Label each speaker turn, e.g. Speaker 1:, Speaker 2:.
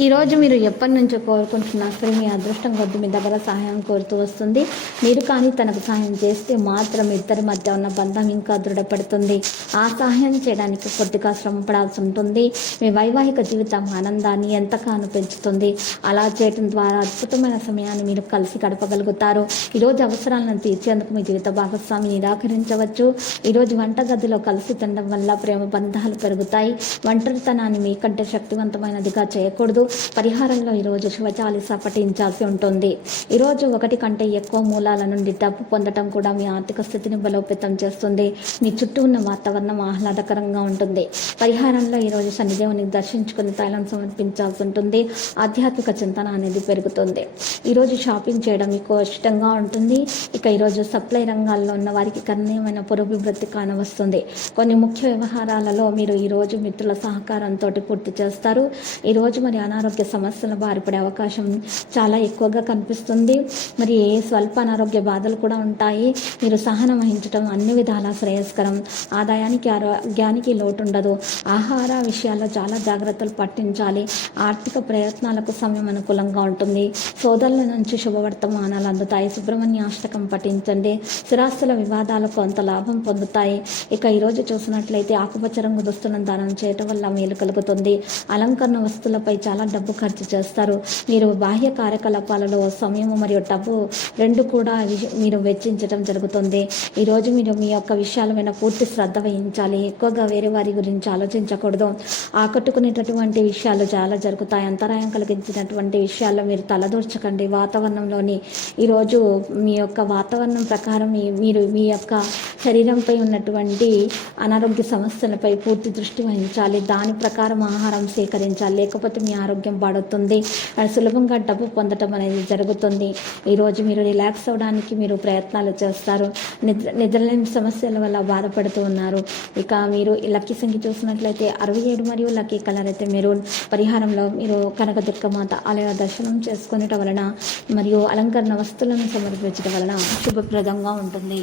Speaker 1: ఈరోజు మీరు ఎప్పటి నుంచో కోరుకుంటున్న సరే మీ అదృష్టం కొద్ది మీ దగ్గర సహాయం కోరుతూ వస్తుంది. మీరు కానీ తనకు సహాయం చేస్తే మాత్రం ఇద్దరి మధ్య ఉన్న బంధం ఇంకా దృఢపడుతుంది. ఆ సహాయం చేయడానికి కొద్దిగా శ్రమ పడాల్సి ఉంటుంది. మీ వైవాహిక జీవితం ఆనందాన్ని ఎంతగానో పెంచుతుంది. అలా చేయడం ద్వారా అద్భుతమైన సమయాన్ని మీరు కలిసి గడపగలుగుతారు. ఈరోజు అవసరాలను తీర్చేందుకు మీ జీవిత భాగస్వామి నిరాకరించవచ్చు. ఈరోజు వంటగదిలో కలిసి తినడం వల్ల ప్రేమ బంధాలు పెరుగుతాయి. ఒంటరితనాన్ని మీకంటే శక్తివంతమైనదిగా చేయకూడదు. పరిహారంలో ఈరోజు శివచాలిస పఠించాల్సి ఉంటుంది. ఈరోజు ఒకటి కంటే ఎక్కువ మూలాల నుండి డబ్బు పొందడం కూడా మీ ఆర్థిక స్థితిని బలోపేతం చేస్తుంది. మీ చుట్టూ ఉన్న వాతావరణం ఆహ్లాదకరంగా ఉంటుంది. పరిహారంలో ఈరోజు శనిదేవుని దర్శించుకుని తైలం సమర్పించాల్సి ఉంటుంది. ఆధ్యాత్మిక చింతన అనేది పెరుగుతుంది. ఈరోజు షాపింగ్ చేయడం మీకు ఇష్టంగా ఉంటుంది. ఇక ఈరోజు సప్లై రంగాల్లో ఉన్న వారికి గణనీయమైన పురోభివృద్ధి కానవస్తుంది. కొన్ని ముఖ్య వ్యవహారాలలో మీరు ఈరోజు మిత్రుల సహకారంతో పూర్తి చేస్తారు. ఈరోజు మరి అనారోగ్య సమస్యల బారిపడే అవకాశం చాలా ఎక్కువగా కనిపిస్తుంది. మరి స్వల్ప అనారోగ్య బాధలు కూడా ఉంటాయి. మీరు సహనం వహించడం అన్ని విధాలా శ్రేయస్కరం. ఆదాయానికి ఆరోగ్యానికి లోటు ఉండదు ఆహార విషయాల్లో చాలా జాగ్రత్తలు పట్టించాలి. ఆర్థిక ప్రయత్నాలకు సమయం అనుకూలంగా ఉంటుంది. సోదరుల నుంచి శుభవర్తమానాలు అందుతాయి. సుబ్రహ్మణ్య అష్టకం పఠించండి. స్థిరాస్తుల వివాదాలు కొంత లాభం పొందుతాయి. ఇక ఈరోజు చూసినట్లయితే ఆకుపచ్చ రంగు దుస్తులను దానం చేయటం వల్ల మేలు కలుగుతుంది. అలంకరణ వస్తువులపై చాలా డబ్బు ఖర్చు చేస్తారు. మీరు బాహ్య కార్యకలాపాలలో సమయం మరియు డబ్బు రెండు కూడా మీరు వెచ్చించడం జరుగుతుంది. ఈరోజు మీరు మీ యొక్క విషయాల మీద పూర్తి శ్రద్ధ వహించాలి. ఎక్కువగా వేరే వారి గురించి ఆలోచించకూడదు. ఆకట్టుకునేటటువంటి విషయాలు చాలా జరుగుతాయి. అంతరాయం కలిగించినటువంటి విషయాల్లో మీరు తలదూర్చకండి. వాతావరణంలోని ఈరోజు మీ యొక్క వాతావరణం ప్రకారం మీ- మీరు మీ యొక్క శరీరంపై ఉన్నటువంటి అనారోగ్య సమస్యలపై పూర్తి దృష్టి వహించాలి. దాని ప్రకారం ఆహారం సేకరించాలి. లేకపోతే మీ ఆరోగ్యం పాడుతుంది అది సులభంగా డబ్బు పొందటం అనేది జరుగుతుంది. ఈరోజు మీరు రిలాక్స్ అవ్వడానికి మీరు ప్రయత్నాలు చేస్తారు. నిద్ర నిద్రలేని సమస్యల వల్ల బాధపడుతూ ఉన్నారు. ఇక మీరు లక్కీ సంఖ్య చూసినట్లయితే అరవై ఏడు మరియు లక్కీ కలర్ అయితే మీరు పరిహారంలో మీరు కనక దుర్గమాత ఆలయ దర్శనం చేసుకునేట వలన మరియు అలంకరణ వస్తువులను సమర్పించడం వలన శుభప్రదంగా ఉంటుంది.